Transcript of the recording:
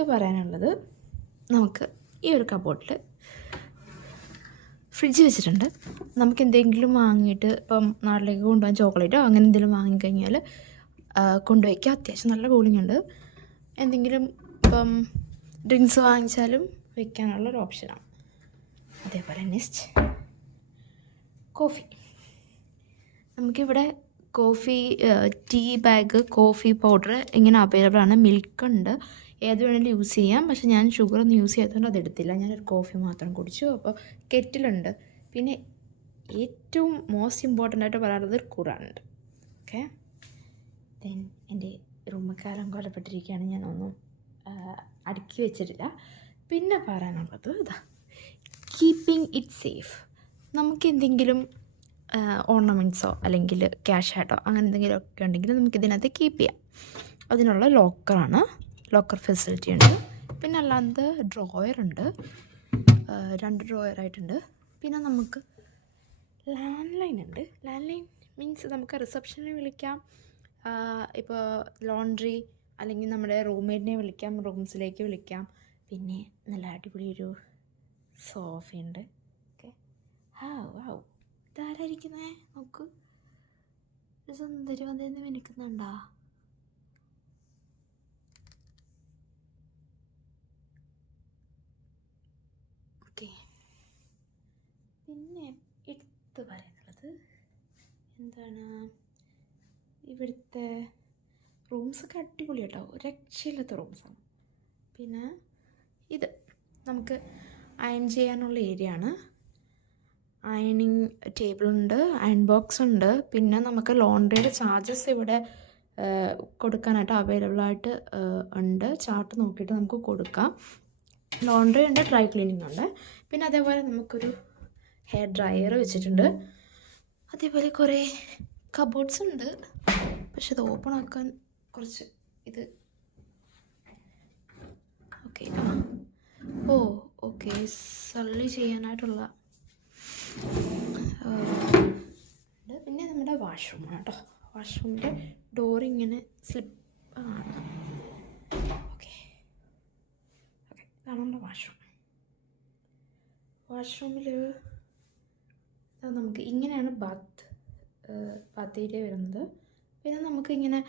എടുത്ത് പറയാനുള്ളത്, നമുക്ക് ഈ ഒരു കബോർഡിൽ ഫ്രിഡ്ജ് വെച്ചിട്ടുണ്ട്. നമുക്ക് എന്തെങ്കിലും വാങ്ങിയിട്ട് ഇപ്പം നാട്ടിലേക്ക് കൊണ്ടുപോകാൻ ചോക്ലേറ്റോ അങ്ങനെ എന്തെങ്കിലും വാങ്ങിക്കഴിഞ്ഞാൽ കൊണ്ടുപോയിക്കാം. അത്യാവശ്യം നല്ല കൂളിംഗ് ഉണ്ട്. എന്തെങ്കിലും ഇപ്പം ഡ്രിങ്ക്സ് വാങ്ങിച്ചാലും വയ്ക്കാനുള്ളൊരു ഓപ്ഷനാണ്. അതേപോലെ നെക്സ്റ്റ് കോഫി. നമുക്കിവിടെ coffee tea bag, coffee powder ഇങ്ങനെ അവൈലബിൾ ആണ്. മിൽക്ക് ഉണ്ട്, ഏത് വേണമെങ്കിലും യൂസ് ചെയ്യാം. പക്ഷെ ഞാൻ ഷുഗറൊന്നും യൂസ് ചെയ്യാത്തതുകൊണ്ട് അതെടുത്തില്ല. ഞാനൊരു കോഫി മാത്രം കുടിച്ചു. അപ്പോൾ കെറ്റിലുണ്ട്. പിന്നെ ഏറ്റവും മോസ്റ്റ് ഇമ്പോർട്ടൻ്റ് ആയിട്ട് പറയാനുള്ളത് ഒരു ഖുറാനുണ്ട്. ഓക്കെ, ദെൻ എൻ്റെ റൂമക്കാലം കൊലപ്പെട്ടിരിക്കുകയാണ്, ഞാനൊന്നും അടുക്കി വെച്ചിട്ടില്ല. പിന്നെ പറയാനുള്ളത് ഇതാ, കീപ്പിംഗ് ഇറ്റ് സേഫ്. നമുക്ക് എന്തെങ്കിലും ഓർണമെൻറ്റ്സോ അല്ലെങ്കിൽ ക്യാഷ് ആയിട്ടോ അങ്ങനെ എന്തെങ്കിലുമൊക്കെ ഉണ്ടെങ്കിൽ നമുക്കിതിനകത്ത് കീപ്പ് ചെയ്യാം. അതിനുള്ള ലോക്കറാണ്, ലോക്കർ ഫെസിലിറ്റി ഉണ്ട്. പിന്നെ അല്ലാതെ ഡ്രോയറുണ്ട്, 2 ഡ്രോയറായിട്ടുണ്ട്. പിന്നെ നമുക്ക് ലാൻഡ് ലൈൻ ഉണ്ട്. ലാൻഡ് ലൈൻ മീൻസ് നമുക്ക് റിസപ്ഷനിൽ വിളിക്കാം, ഇപ്പോൾ ലോണ്ട്രി അല്ലെങ്കിൽ നമ്മുടെ റൂംമേറ്റിനെ വിളിക്കാം, റൂംസിലേക്ക് വിളിക്കാം. പിന്നെ നല്ല അടിപൊളി ഒരു സോഫയുണ്ട്. ഓക്കെ, വാവ്, ഇതാരായിരിക്കുന്നേ? നോക്ക്, ഒരു സുന്ദരി വന്നിരുന്ന് മിനിക്കുന്നുണ്ടാ? ഓക്കെ, പിന്നെ എടുത്ത് പറയാനുള്ളത് എന്താണ്, ഇവിടുത്തെ റൂംസൊക്കെ അടിപൊളി കേട്ടോ, രക്ഷയില്ലാത്ത റൂംസാണ്. പിന്നെ ഇത് നമുക്ക് അയൺ ചെയ്യാനുള്ള ഏരിയ ആണ്. അയണിങ് ടേബിളുണ്ട്, അയൺ ബോക്സ് ഉണ്ട്. പിന്നെ നമുക്ക് ലോണ്ട്രിയുടെ ചാർജസ് ഇവിടെ കൊടുക്കാനായിട്ട് അവൈലബിൾ ആയിട്ട് ഉണ്ട്. ചാർട്ട് നോക്കിയിട്ട് നമുക്ക് കൊടുക്കാം. ലോണ്ട്രി ഉണ്ട്, ഡ്രൈ ക്ലീനിങ് ഉണ്ട്. പിന്നെ അതേപോലെ നമുക്കൊരു ഹെയർ ഡ്രയർ വെച്ചിട്ടുണ്ട്. അതേപോലെ കുറേ കബോർഡ്സ് ഉണ്ട്, പക്ഷെ ഇത് ഓപ്പൺ ആക്കാൻ കുറച്ച് ഇത് ഓക്കെ ഓക്കെ സള്ളി ചെയ്യാനായിട്ടുള്ള പിന്നെ നമ്മുടെ വാഷ്റൂമാണ് കേട്ടോ. വാഷ്റൂമിൻ്റെ ഡോറിങ്ങനെ സ്ലിപ്പ് ആണ്. ഓക്കെ, ഇതാണ് നമ്മുടെ വാഷ്റൂമിൽ നമുക്ക് ഇങ്ങനെയാണ് ബാത്ത് ഏരിയ വരുന്നത്. പിന്നെ നമുക്കിങ്ങനെ